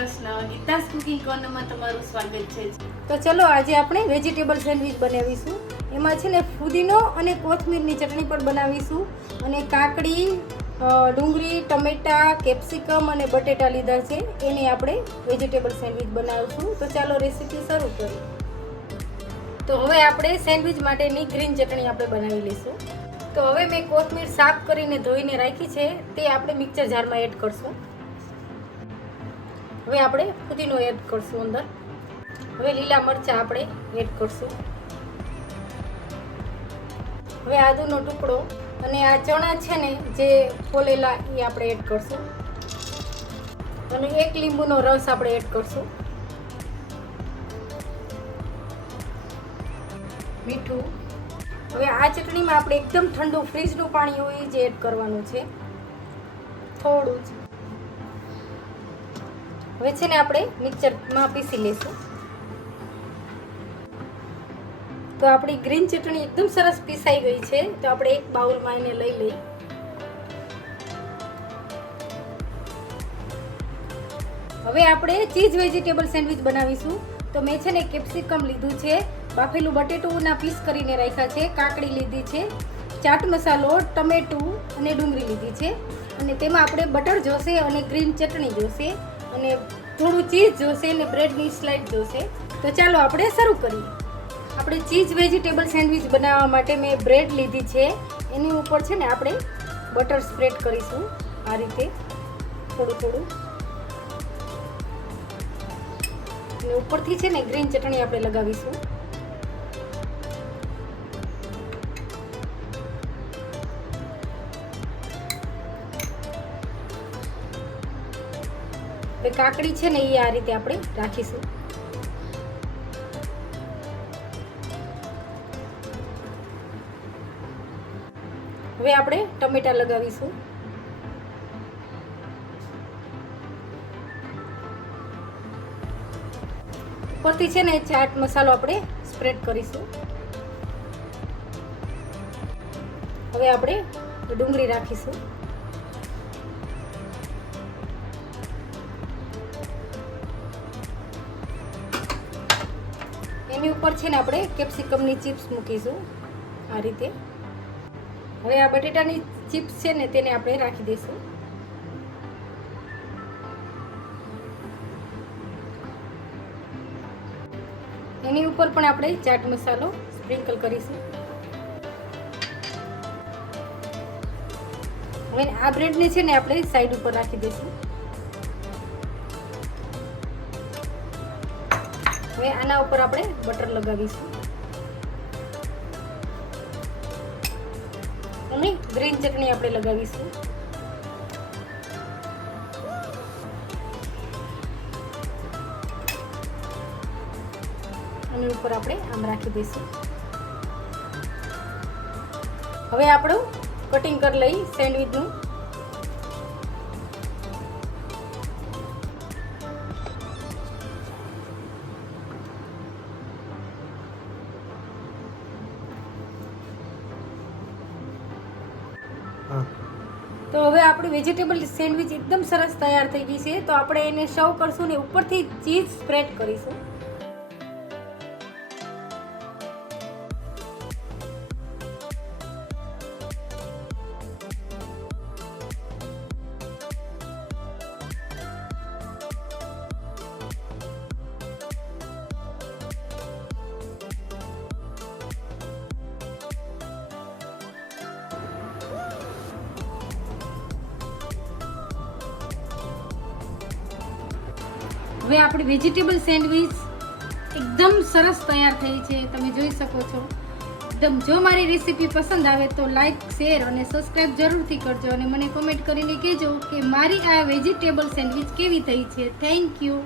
Cooking કોર્નરમાં તમારું સ્વાગત છે. તો ચલો આજે આપણે વેજીટેબલ સેન્ડવિચ બનાવીશું. એમાં છે ને ફુદીનો અને કોથમીરની ચટણી પણ બનાવીશું અને કાકડી ડુંગળી, ટમેટા, કેપ્સિકમ અને બટેટા લીધા છે. એની આપણે વેજીટેબલ સેન્ડવિચ બનાવીશું. તો ચાલો રેસીપી શરૂ કરીએ. તો હવે આપણે સેન્ડવિચ માટેની ગ્રીન ચટણી આપણે બનાવી લઈશું. તો હવે મેં કોથમીર સાફ કરીને ધોઈને રાખી છે. તે આપણે મિક્સર જારમાં એડ કરશું. હવે આપણે ફુદીનો એડ કરશું અંદર. હવે લીલા મરચાં આપણે એડ કરશું. હવે આદુનો ટુકડો અને આ ચણા છે ને, જે ફોલેલા એ આપણે એડ કરશું. અને એક લીંબુનો રસ આપણે એડ કરશું. મીઠું. હવે આ ચટણીમાં આપણે એકદમ ઠંડુ ફ્રીજનું પાણી હોય જ એડ કરવાનું છે. થોડું જ. હવે છે ને આપણે મિક્સરમાં પીસી લઈશું તો આપણી ગ્રીન ચટણી એકદમ સરસ પીસાઈ ગઈ છે. તો આપણે એક બાઉલમાં એને લઈ લઈ હવે આપણે ચીઝ વેજીટેબલ સેન્ડવિચ બનાવીશું. તો મેં છે ને કેપ્સિકમ લીધું છે. બાફેલું બટેટુંના પીસ કરીને રાખ્યા છે. કાકડી લીધી છે. ચાટ મસાલો, ટમેટું અને ડુંગળી લીધી છે. અને તેમાં આપણે બટર જોશે અને ગ્રીન ચટણી જોશે. અને થોડું ચીઝ જોશે અને બ્રેડની સ્લાઇડ જોશે. તો ચાલો આપણે શરૂ કરીએ. આપણે ચીઝ વેજીટેબલ સેન્ડવિચ બનાવવા માટે મેં બ્રેડ લીધી છે. એની ઉપર છે ને આપણે બટર સ્પ્રેડ કરીશું આ રીતે. થોડું થોડું. અને ઉપરથી છે ને ગ્રીન ચટણી આપણે લગાવીશું. હવે કાકડી છે ને એ આ રીતે આપણે રાખીશું. હવે આપણે ટમેટા લગાવીશું. ઉપરથી છે ને ચાટ મસાલો આપણે સ્પ્રેડ કરીશું. હવે આપણે ડુંગળી રાખીશું. ઉપર છે ને આપણે કેપ્સિકમની ચિપ્સ મૂકીશું આ રીતે. હવે આ બટેટાની ચિપ્સ છે ને તેને આપણે રાખી દઈશું. એની ઉપર પણ આપણે ચાટ મસાલો સ્પ્રિંકલ કરીશું. હવે આ બ્રેડને છે ને આપણે સાઈડ ઉપર રાખી દઈશું. હવે આના ઉપર આપણે બટર લગાવીશું. અને ગ્રીન ચટણી આપણે લગાવીશું. અને ઉપર આપણે આમ રાખી દઈશું. હવે આપણું કટિંગ કરી લઈ સેન્ડવિચનું તો હવે આપણી વેજીટેબલ સેન્ડવિચ એકદમ સરસ તૈયાર થઈ ગઈ છે. તો આપણે એને સર્વ કરશું ને ઉપરથી ચીઝ સ્પ્રેડ કરીશું. હવે આપણી વેજીટેબલ સેન્ડવિચ એકદમ સરસ તૈયાર થઈ છે, તમે જોઈ શકો છો. એકદમ જો મારી રેસીપી પસંદ આવે તો લાઈક શેર અને સબસ્ક્રાઈબ જરૂરથી કરજો અને મને કોમેન્ટ કરીને કહેજો કે મારી આ વેજીટેબલ સેન્ડવિચ કેવી થઈ છે. Thank you